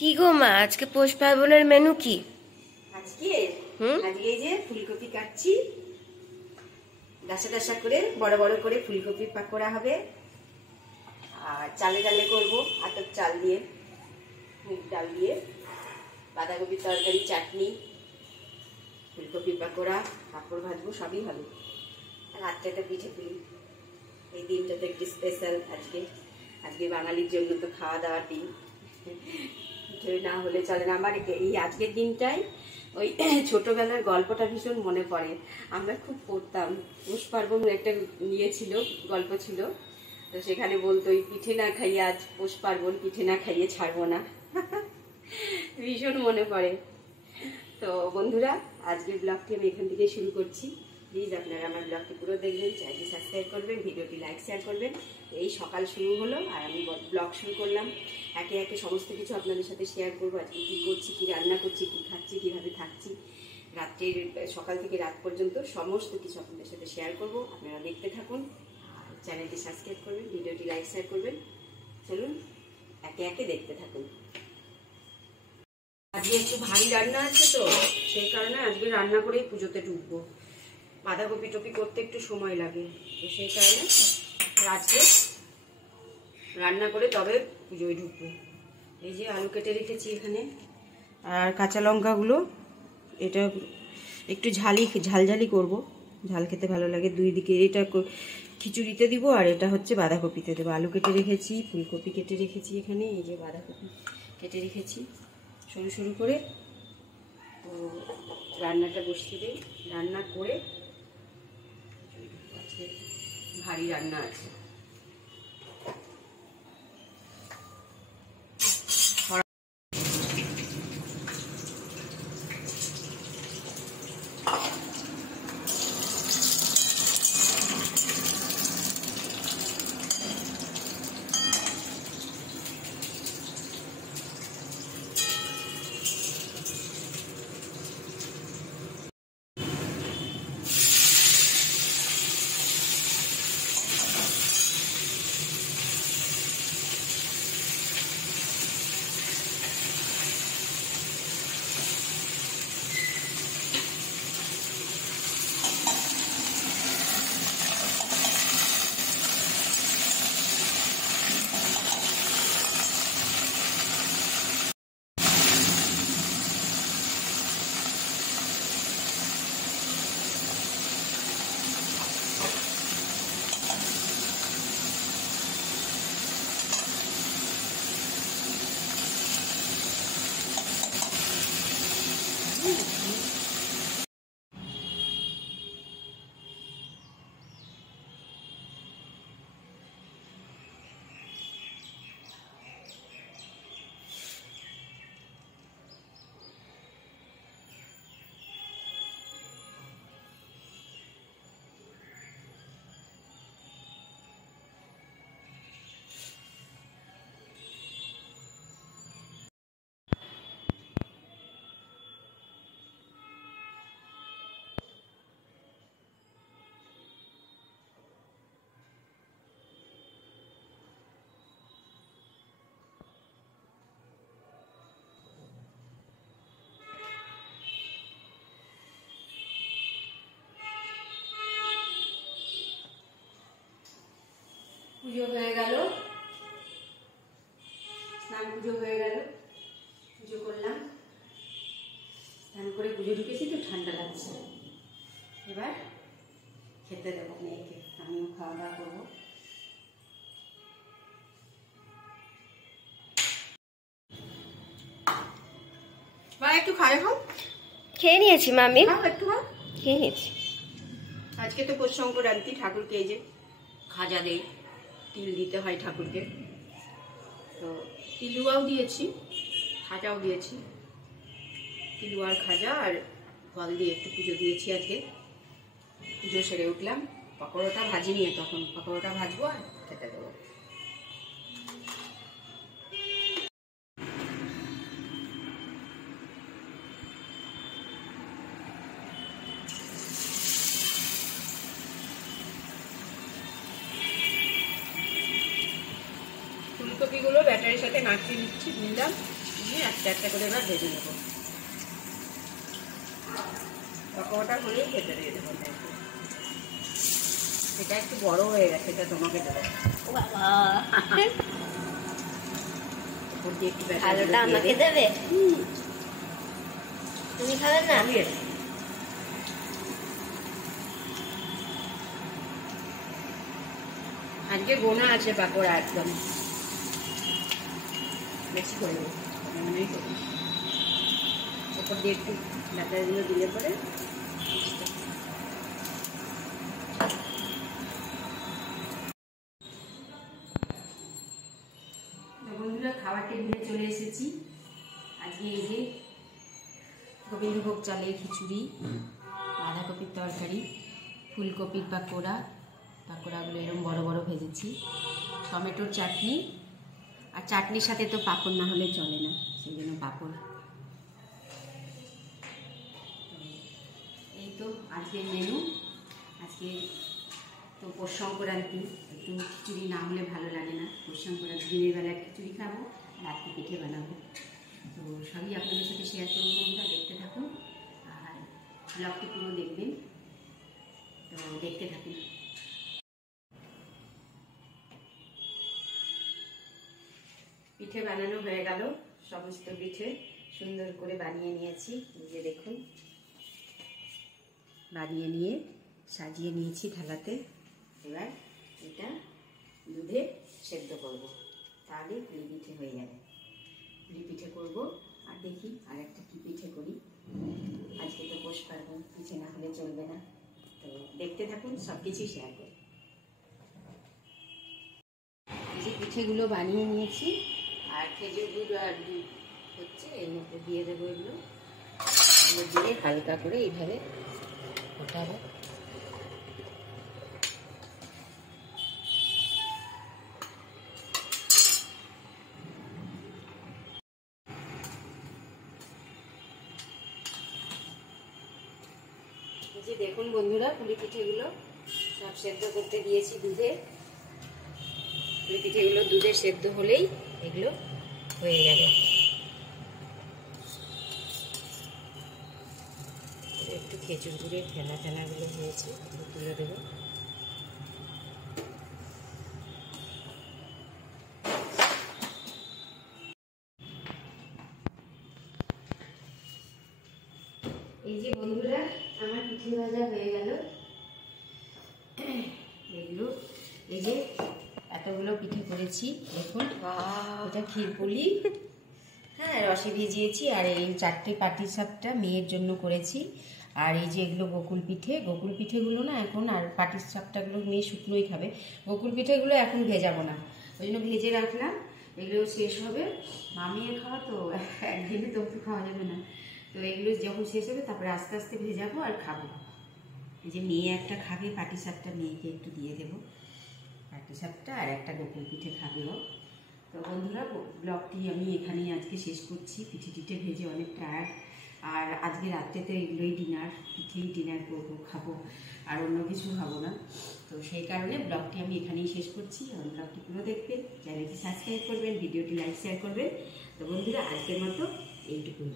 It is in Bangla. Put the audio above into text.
কি গো মা, আজকে পৌষ পার্বণের মেনু কি? আজকে আজকে এই যে ফুলকপি কাটছি, ডাসা ডাসা করে বড় বড় করে ফুলকপি পাকোড়া হবে। আর চালে ডালে করবো, আতপ চাল দিয়ে, মুগ ডাল দিয়ে, বাঁধাকপির তরকারি, চাটনি, ফুলকপি পাকোড়া, পাঁপড় ভাজবো, সবই হবে। আর রাত্রেটা পিঠে পুলি। এই দিনটা তো একটু স্পেশাল আজকে। আজকে বাঙালির জন্য তো খাওয়া দাওয়ার দিন, পিঠে না হলে চলে না। আমার এই আজকের দিনটাই ওই ছোটবেলার গল্পটা ভীষণ মনে পড়ে। আমরা খুব পড়তাম, পৌষ পার্বণ একটা নিয়েছিল, গল্প ছিল, তো সেখানে বলতো ওই পিঠে না খাইয়ে আজ পৌষ পার্বণ, পিঠে না খাইয়ে ছাড়বো না। ভীষণ মনে পড়ে। তো বন্ধুরা, আজকের ব্লগটি আমি এখান থেকে শুরু করছি। প্লিজ আপনারা আমার ব্লগটি পুরো দেখবেন, চ্যানেলটি সাবস্ক্রাইব করবেন, ভিডিওটি লাইক শেয়ার করবেন। এই সকাল শুরু হলো আর আমি ব্লগ শুরু করলাম। একে একে সমস্ত কিছু আপনাদের সাথে শেয়ার করবো। আজকে কী করছি, কী রান্না করছি, কী খাচ্ছি, কীভাবে থাকছি, রাত্রের সকাল থেকে রাত পর্যন্ত সমস্ত কিছু আপনাদের সাথে শেয়ার করব। আপনারা দেখতে থাকুন আর চ্যানেলটি সাবস্ক্রাইব করবেন, ভিডিওটি লাইক শেয়ার করবেন। চলুন একে একে দেখতে থাকুন। আজকে একটু ভারী রান্না আছে, তো সেই কারণে আজকে রান্না করেই পুজোতে ঢুকবো। বাঁধাকপি টপি করতে একটু সময় লাগে, তো সেই কারণে আজকে রান্না করে তবে পুজোয় ঢুকবো। এই যে আলু কেটে রেখেছি এখানে, আর কাঁচা লঙ্কাগুলো এটা একটু ঝালঝালি করব, ঝাল খেতে ভালো লাগে। দুই দিকে এটা খিচুড়িতে দিব আর এটা হচ্ছে বাঁধাকপিতে দেবো। আলু কেটে রেখেছি, ফুলকপি কেটে রেখেছি এখানে, এই যে বাঁধাকপি কেটে রেখেছি সরু সরু করে। তো রান্নাটা বসিয়ে দিই, রান্না করে আজকে ভারী রান্না আছে। পুজো হয়ে গেল, স্নান পুজো হয়ে গেল, পুজো করলাম, স্নান করে পুজো ঢুকেছি, তো ঠান্ডা লাগছে। এবার খেতে দেবো মেয়েকে, আমিও খাওয়া দাওয়া করবো। বা একটু খাই, খাও। খেয়ে নিয়েছি মামি, একটু খাও, খেয়ে নিয়েছি। আজকে তো পৌষ সংক্রান্তি, ঠাকুরকে এই যে খাজা দেই, তিল দিতে হয় ঠাকুরকে, তো তিলুয়াও দিয়েছি, খাজাও দিয়েছি। তিলুয়ার খাজা আর ফল দিয়ে একটু পুজো দিয়েছি আজকে। পুজো সেরে উঠলাম, পাকোড়াটা ভাজি নিয়ে, তখন পাকোড়াটা ভাজবো আর খেতে দেবো। ফুলকপিগুলো ব্যাটারির সাথে নাড়তে দিচ্ছি, নিলাম। একটা একটা করে এবার ভেজে নেবো। পাকোড়াটা হলেই খেতে দিয়ে দেবো। এটা একটু বড় হয়ে গেছে, এটা তোমাকে দেবো। ভালোটা আমাকে দেবে? তুমি খাবে না? আজকে গোনা আছে পাকোড়া, একদম বেশি করে দেবো। ওপর দিয়ে একটু ডাটাগুলো দিলে পরে বন্ধুরা খাবার টেবিলে চলে এসেছি। আজকে এই যে গোবিন্দভোগ চালের খিচুড়ি, বাঁধাকপির তরকারি, ফুলকপির পাকোড়া, পাকোড়াগুলো এরকম বড় বড় ভেজেছি, টমেটোর চাটনি, আর চাটনির সাথে তো পাঁপড় না হলে চলে না, সেই জন্য পাঁপড়। এই তো আজকের মেনু। আজকে তো পৌষ সংক্রান্তি, একটু খিচুড়ি না হলে ভালো লাগে না। পৌষ সংক্রান্তি দিনের বেলা খিচুড়ি খাবো, রাত্রে পিঠে বানাবো। তো সবই আপনাদের সাথে শেয়ার করবো। বন্ধুরা দেখতে থাকুন আর ব্লগটি পুরো দেখবেন। তো দেখতে থাকুন। পিঠে বানানো হয়ে গেল, সমস্ত পিঠে সুন্দর করে বানিয়ে নিয়েছি। এই যে দেখুন, বানিয়ে নিয়ে সাজিয়ে নিয়েছি থালাতে। এবার এটা দুধে সেদ্ধ করব, তাহলে পুলি পিঠে হয়ে যাবে। পুলি পিঠে করব। আর দেখি আর একটা কী পিঠে করি। আজকে তো পৌষ পার্বণ, পিঠে না হলে চলবে না। তো দেখতে থাকুন, সব কিছুই শেয়ার করি। এই যে পিঠেগুলো বানিয়ে নিয়েছি, আর খেজুর গুড় আর দুধ হচ্ছে, এর মধ্যে দিয়ে দেবো। এগুলো দিয়ে হালকা করে এইভাবে ফোটাবো। এই যে দেখুন বন্ধুরা, পুলি পিঠেগুলো সব সেদ্ধ করতে দিয়েছি দুধে। পুলি পিঠেগুলো দুধে সেদ্ধ হলেই এগুলো হয়ে যাবে। একটু খেজুর গুড়ের ফেনাগুলো হয়েছে, তুলে দেবো। এই যে বন্ধুরা, আমার পিঠে ভাজা হয়ে গেল। এগুলো এই যে এতগুলো পিঠে করেছি, দেখুন। এটা ক্ষীরপুলি, হ্যাঁ, রসে ভিজিয়েছি। আর এই 4টে পাটিসাপটা মেয়ের জন্য করেছি। আর এই যে এগুলো গোকুল পিঠে। গোকুল পিঠেগুলো না এখন, আর পাটিসাপটাগুলো মেয়ে শুকনোই খাবে। গোকুল পিঠেগুলো এখন ভেজাবো না, ওই জন্য ভেজে রাখলাম। এগুলো শেষ হবে, মামিয়ে খাওয়া তো একদিনে তো খাওয়া যাবে না। তো এগুলো যখন শেষ হবে তারপরে আস্তে আস্তে ভেজাবো আর খাবো। এই যে মেয়ে একটা খাবে পাটিসাপটা, মেয়েকে একটু দিয়ে দেবো পাটিসাপটা, আর একটা গোকুল পিঠে খাবে ও। তো বন্ধুরা, ব্লগটি আমি এখানেই আজকে শেষ করছি। পিঠে টিঠে ভেজে অনেক টায়ার্ড। আর আজকে রাত্রেতে এগুলোই ডিনার, পিঠেই ডিনার করবো, খাবো, আর অন্য কিছু খাবো না। তো সেই কারণে ব্লগটি আমি এখানেই শেষ করছি। আর ব্লগটি পুরো দেখবেন, চ্যানেলটি সাবস্ক্রাইব করবেন, ভিডিওটি লাইক শেয়ার করবেন। তো বন্ধুরা, আজকের মতো এইটুকুই।